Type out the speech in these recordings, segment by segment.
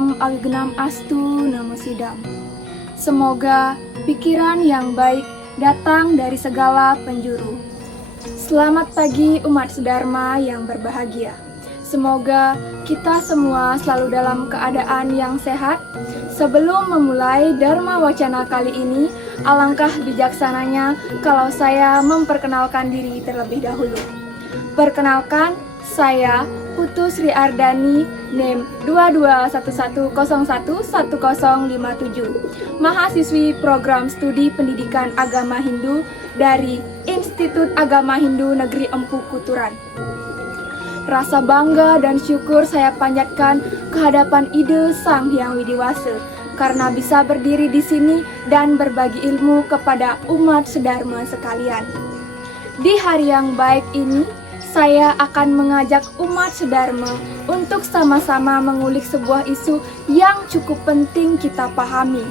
Om Awigenam Astu Namo Sidam. Semoga pikiran yang baik datang dari segala penjuru. Selamat pagi umat sedharma yang berbahagia. Semoga kita semua selalu dalam keadaan yang sehat. Sebelum memulai Dharma Wacana kali ini, alangkah bijaksananya kalau saya memperkenalkan diri terlebih dahulu. Perkenalkan, saya Putu Sri Ardani, NIM 2211011057, mahasiswi Program Studi Pendidikan Agama Hindu dari Institut Agama Hindu Negeri Empu Kuturan. Rasa bangga dan syukur saya panjatkan kehadapan Ide Sang Hyang Widiwasa karena bisa berdiri di sini dan berbagi ilmu kepada umat sedharma sekalian. Di hari yang baik ini, saya akan mengajak umat sedharma untuk sama-sama mengulik sebuah isu yang cukup penting kita pahami,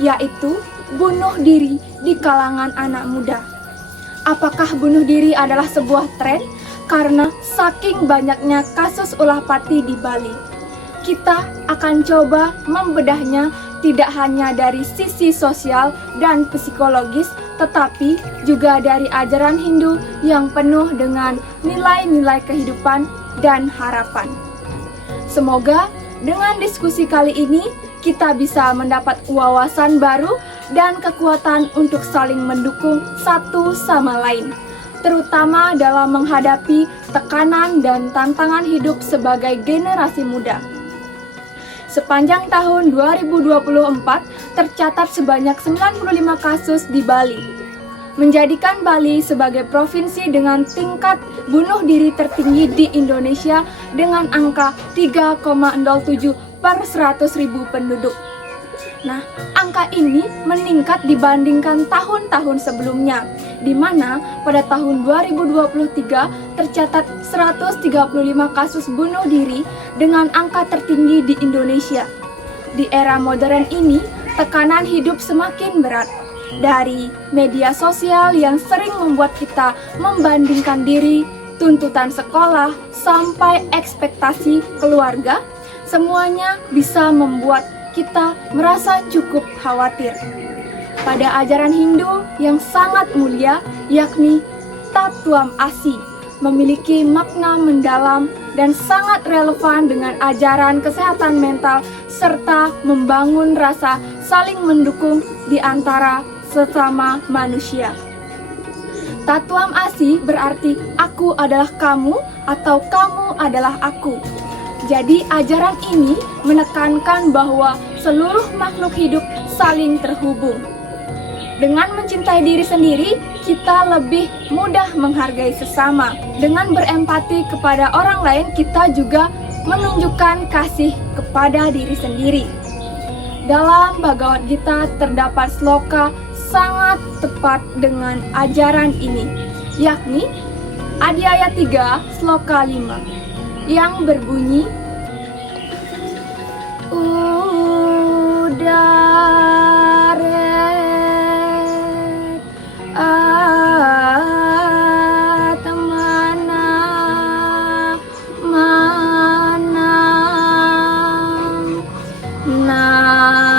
yaitu bunuh diri di kalangan anak muda. Apakah bunuh diri adalah sebuah tren? Karena saking banyaknya kasus ulah pati di Bali. Kita akan coba membedahnya tidak hanya dari sisi sosial dan psikologis, tetapi juga dari ajaran Hindu yang penuh dengan nilai-nilai kehidupan dan harapan. Semoga dengan diskusi kali ini kita bisa mendapat wawasan baru dan kekuatan untuk saling mendukung satu sama lain, terutama dalam menghadapi tekanan dan tantangan hidup sebagai generasi muda. Sepanjang tahun 2024 tercatat sebanyak 95 kasus di Bali, menjadikan Bali sebagai provinsi dengan tingkat bunuh diri tertinggi di Indonesia dengan angka 3,07 per 100.000 penduduk. Nah, angka ini meningkat dibandingkan tahun-tahun sebelumnya, di mana pada tahun 2023 tercatat 135 kasus bunuh diri dengan angka tertinggi di Indonesia. Di era modern ini, tekanan hidup semakin berat. Dari media sosial yang sering membuat kita membandingkan diri, tuntutan sekolah, sampai ekspektasi keluarga, semuanya bisa membuat kita merasa cukup khawatir. Pada ajaran Hindu yang sangat mulia, yakni Tatuam Asi, memiliki makna mendalam dan sangat relevan dengan ajaran kesehatan mental serta membangun rasa saling mendukung di antara sesama manusia. Tatuam Asi berarti aku adalah kamu atau kamu adalah aku. Jadi ajaran ini menekankan bahwa seluruh makhluk hidup saling terhubung. Dengan mencintai diri sendiri, kita lebih mudah menghargai sesama. Dengan berempati kepada orang lain, kita juga menunjukkan kasih kepada diri sendiri. Dalam Bhagavad Gita terdapat sloka sangat tepat dengan ajaran ini, yakni Adhyaya 3 sloka 5 yang berbunyi Udaret Atmana Manam Natamana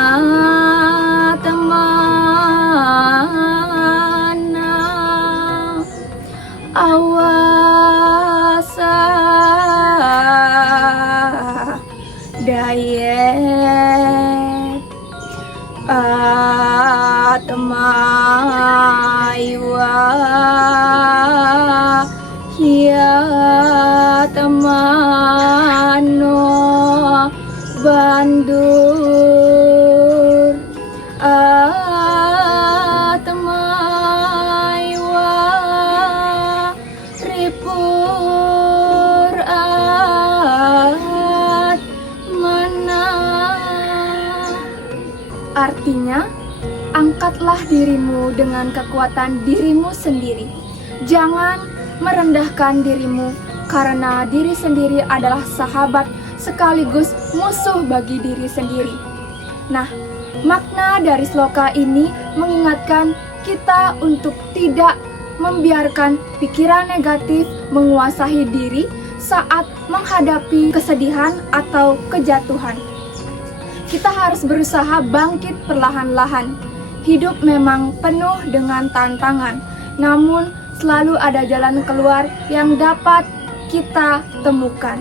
Awasa Dayet Atmaiwa Hiyatamano Bandur Atmaiwa Ripur Artinya, angkatlah dirimu dengan kekuatan dirimu sendiri. Jangan merendahkan dirimu, karena diri sendiri adalah sahabat sekaligus musuh bagi diri sendiri. Nah, makna dari sloka ini mengingatkan kita untuk tidak membiarkan pikiran negatif menguasai diri saat menghadapi kesedihan atau kejatuhan. kita harus berusaha bangkit perlahan-lahan. Hidup memang penuh dengan tantangan, namun selalu ada jalan keluar yang dapat kita temukan.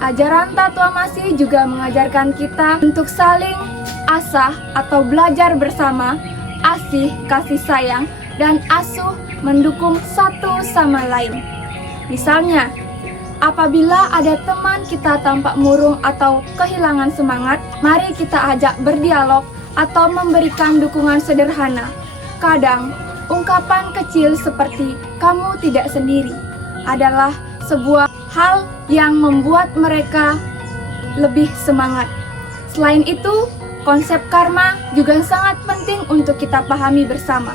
Ajaran Tatua Masih juga mengajarkan kita untuk saling asah atau belajar bersama, asih, kasih sayang, dan asuh mendukung satu sama lain. Misalnya, apabila ada teman kita tampak murung atau kehilangan semangat, mari kita ajak berdialog atau memberikan dukungan sederhana. Kadang, ungkapan kecil seperti "kamu tidak sendiri" adalah sebuah hal yang membuat mereka lebih semangat. Selain itu, konsep karma juga sangat penting untuk kita pahami bersama.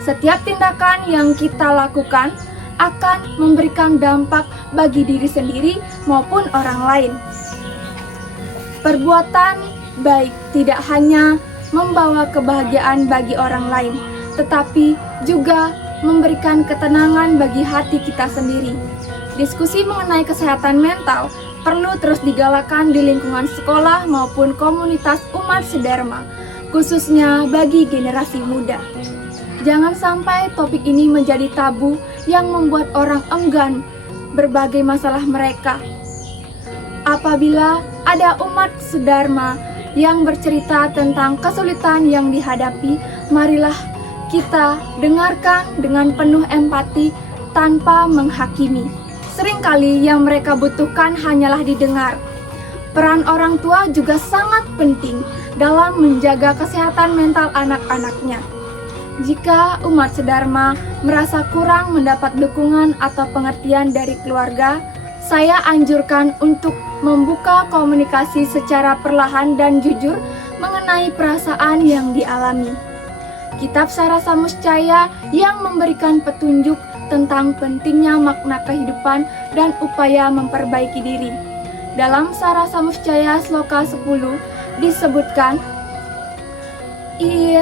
Setiap tindakan yang kita lakukan akan memberikan dampak bagi diri sendiri maupun orang lain. Perbuatan baik tidak hanya membawa kebahagiaan bagi orang lain, tetapi juga memberikan ketenangan bagi hati kita sendiri. Diskusi mengenai kesehatan mental perlu terus digalakan di lingkungan sekolah maupun komunitas umat sedharma, khususnya bagi generasi muda. Jangan sampai topik ini menjadi tabu yang membuat orang enggan berbagai masalah mereka. Apabila ada umat sedharma yang bercerita tentang kesulitan yang dihadapi, marilah kita dengarkan dengan penuh empati tanpa menghakimi. Seringkali yang mereka butuhkan hanyalah didengar. Peran orang tua juga sangat penting dalam menjaga kesehatan mental anak-anaknya. Jika umat sedharma merasa kurang mendapat dukungan atau pengertian dari keluarga, saya anjurkan untuk membuka komunikasi secara perlahan dan jujur mengenai perasaan yang dialami. Kitab Sarasa Muscaya yang memberikan petunjuk tentang pentingnya makna kehidupan dan upaya memperbaiki diri. Dalam Sarasa Muscaya Sloka 10 disebutkan, Yamyoni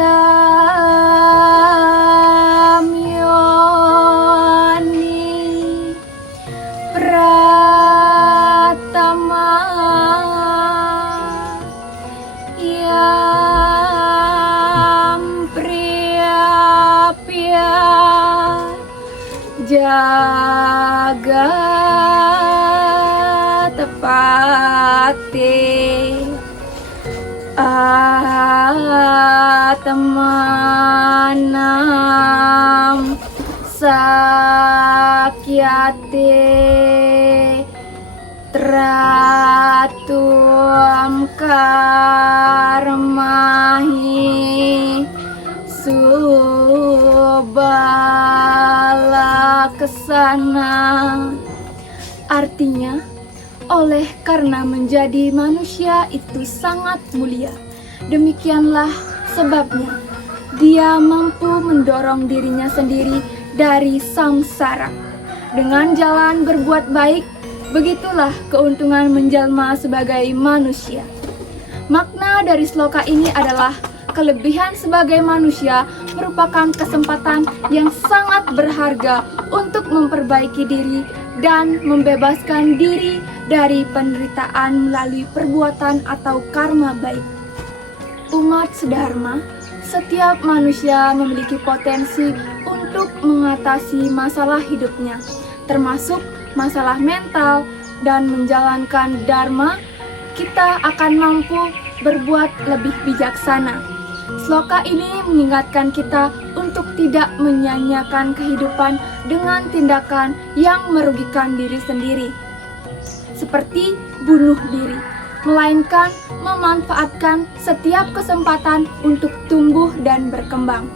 Pratama Yam Priyapya Jaga tepate Atmanam sakyate tratum karmahi subala kesana. Artinya, oleh karena menjadi manusia itu sangat mulia, demikianlah sebabnya dia mampu mendorong dirinya sendiri dari samsara. Dengan jalan berbuat baik, begitulah keuntungan menjelma sebagai manusia. Makna dari sloka ini adalah kelebihan sebagai manusia merupakan kesempatan yang sangat berharga untuk memperbaiki diri dan membebaskan diri dari penderitaan melalui perbuatan atau karma baik. Umat sedharma, setiap manusia memiliki potensi untuk mengatasi masalah hidupnya, termasuk masalah mental, dan menjalankan dharma. Kita akan mampu berbuat lebih bijaksana. Sloka ini mengingatkan kita untuk tidak menyanyiakan kehidupan dengan tindakan yang merugikan diri sendiri, seperti bunuh diri, melainkan memanfaatkan setiap kesempatan untuk tumbuh dan berkembang.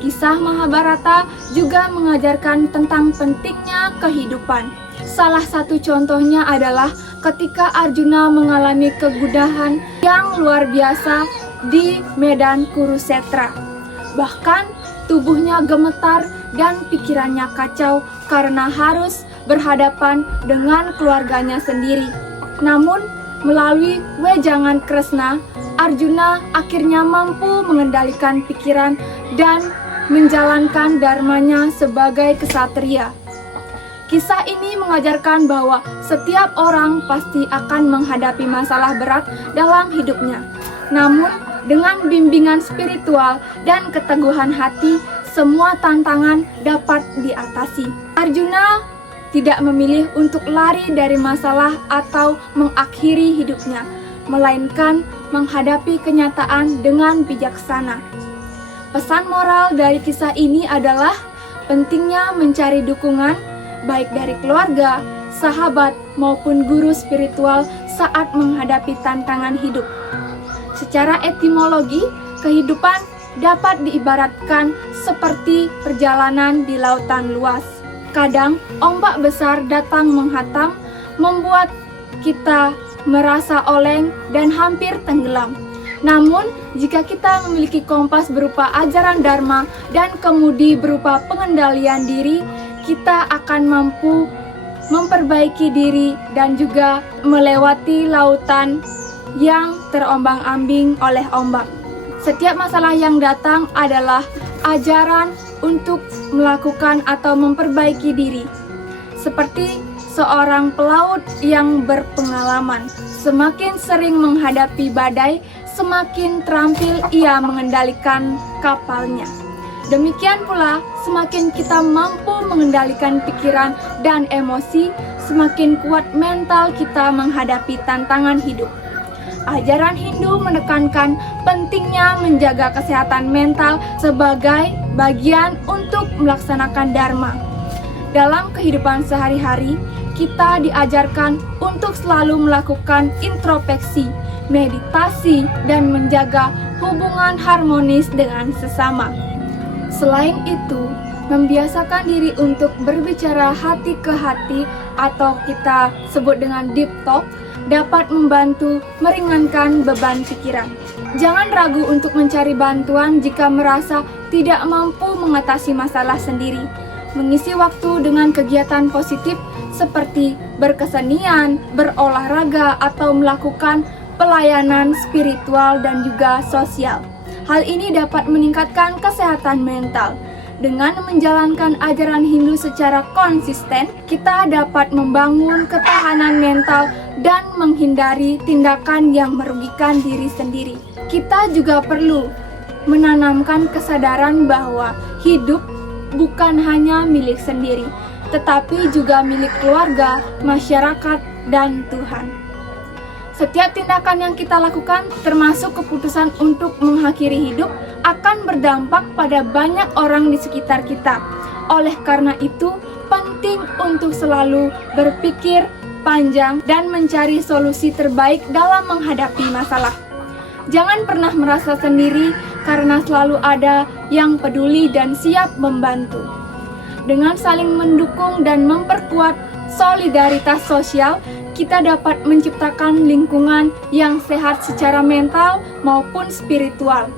Kisah Mahabharata juga mengajarkan tentang pentingnya kehidupan. Salah satu contohnya adalah ketika Arjuna mengalami kegudahan yang luar biasa di medan Kurusetra. Bahkan tubuhnya gemetar dan pikirannya kacau karena harus berhadapan dengan keluarganya sendiri. Namun, melalui wejangan Kresna, Arjuna akhirnya mampu mengendalikan pikiran dan menjalankan dharmanya sebagai kesatria. Kisah ini mengajarkan bahwa setiap orang pasti akan menghadapi masalah berat dalam hidupnya. Namun, dengan bimbingan spiritual dan keteguhan hati, semua tantangan dapat diatasi. Arjuna tidak memilih untuk lari dari masalah atau mengakhiri hidupnya, melainkan menghadapi kenyataan dengan bijaksana. Pesan moral dari kisah ini adalah pentingnya mencari dukungan baik dari keluarga, sahabat, maupun guru spiritual saat menghadapi tantangan hidup. Secara etimologi, kehidupan dapat diibaratkan seperti perjalanan di lautan luas. Kadang ombak besar datang menghantam, membuat kita merasa oleng dan hampir tenggelam. Namun, jika kita memiliki kompas berupa ajaran Dharma dan kemudi berupa pengendalian diri, kita akan mampu memperbaiki diri dan juga melewati lautan yang terombang-ambing oleh ombak. Setiap masalah yang datang adalah ajaran untuk melakukan atau memperbaiki diri. Seperti seorang pelaut yang berpengalaman, semakin sering menghadapi badai, semakin terampil ia mengendalikan kapalnya. Demikian pula, semakin kita mampu mengendalikan pikiran dan emosi, semakin kuat mental kita menghadapi tantangan hidup. Ajaran Hindu menekankan pentingnya menjaga kesehatan mental sebagai bagian untuk melaksanakan Dharma. Dalam kehidupan sehari-hari, kita diajarkan untuk selalu melakukan introspeksi, meditasi, dan menjaga hubungan harmonis dengan sesama. Selain itu, membiasakan diri untuk berbicara hati ke hati atau kita sebut dengan deep talk dapat membantu meringankan beban pikiran. Jangan ragu untuk mencari bantuan jika merasa tidak mampu mengatasi masalah sendiri. Mengisi waktu dengan kegiatan positif seperti berkesenian, berolahraga, atau melakukan pelayanan spiritual dan juga sosial. Hal ini dapat meningkatkan kesehatan mental. Dengan menjalankan ajaran Hindu secara konsisten, kita dapat membangun ketahanan mental dan menghindari tindakan yang merugikan diri sendiri. Kita juga perlu menanamkan kesadaran bahwa hidup bukan hanya milik sendiri, tetapi juga milik keluarga, masyarakat, dan Tuhan. Setiap tindakan yang kita lakukan, termasuk keputusan untuk mengakhiri hidup, akan berdampak pada banyak orang di sekitar kita. Oleh karena itu, penting untuk selalu berpikir panjang dan mencari solusi terbaik dalam menghadapi masalah. Jangan pernah merasa sendiri karena selalu ada yang peduli dan siap membantu. Dengan saling mendukung dan memperkuat solidaritas sosial, kita dapat menciptakan lingkungan yang sehat secara mental maupun spiritual.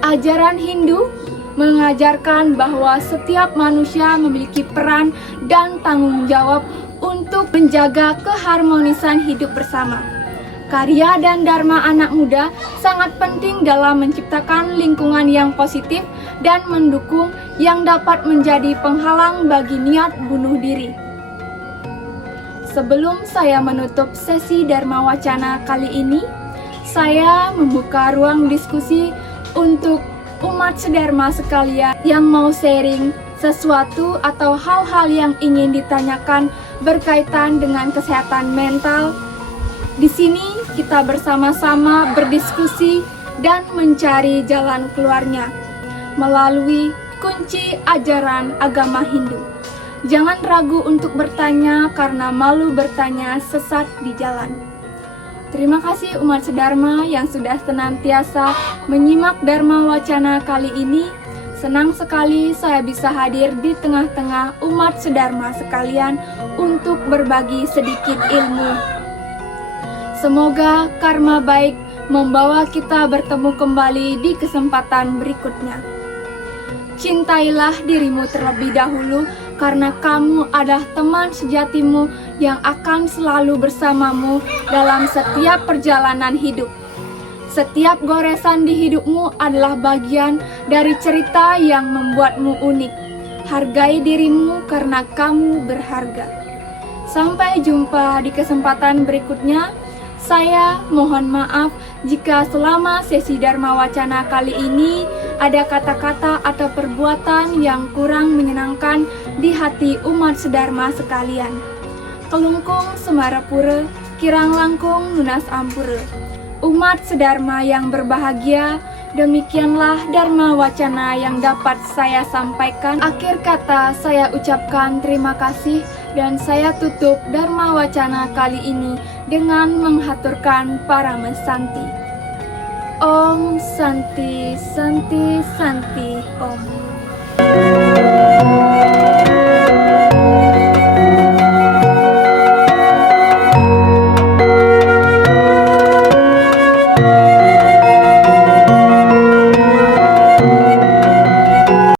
Ajaran Hindu mengajarkan bahwa setiap manusia memiliki peran dan tanggung jawab untuk menjaga keharmonisan hidup bersama. Karya dan dharma anak muda sangat penting dalam menciptakan lingkungan yang positif dan mendukung yang dapat menjadi penghalang bagi niat bunuh diri. Sebelum saya menutup sesi Dharma Wacana kali ini, saya membuka ruang diskusi untuk umat sedharma sekalian yang mau sharing sesuatu atau hal-hal yang ingin ditanyakan berkaitan dengan kesehatan mental. Di sini kita bersama-sama berdiskusi dan mencari jalan keluarnya melalui kunci ajaran agama Hindu. Jangan ragu untuk bertanya karena malu bertanya sesat di jalan. Terima kasih umat sedharma yang sudah senantiasa menyimak Dharma Wacana kali ini. Senang sekali saya bisa hadir di tengah-tengah umat sedharma sekalian untuk berbagi sedikit ilmu. Semoga karma baik membawa kita bertemu kembali di kesempatan berikutnya. Cintailah dirimu terlebih dahulu, karena kamu adalah teman sejatimu yang akan selalu bersamamu dalam setiap perjalanan hidup. Setiap goresan di hidupmu adalah bagian dari cerita yang membuatmu unik. Hargai dirimu karena kamu berharga. Sampai jumpa di kesempatan berikutnya. Saya mohon maaf Jika selama sesi Dharma Wacana kali ini ada kata-kata atau perbuatan yang kurang menyenangkan di hati umat sedharma sekalian, kelungkung semarapura, kirang langkung lunas ampura. Umat sedharma yang berbahagia, demikianlah Dharma Wacana yang dapat saya sampaikan. Akhir kata saya ucapkan terima kasih dan saya tutup Dharma Wacana kali ini dengan menghaturkan Parama Santi. Om Santi Santi Santi Om.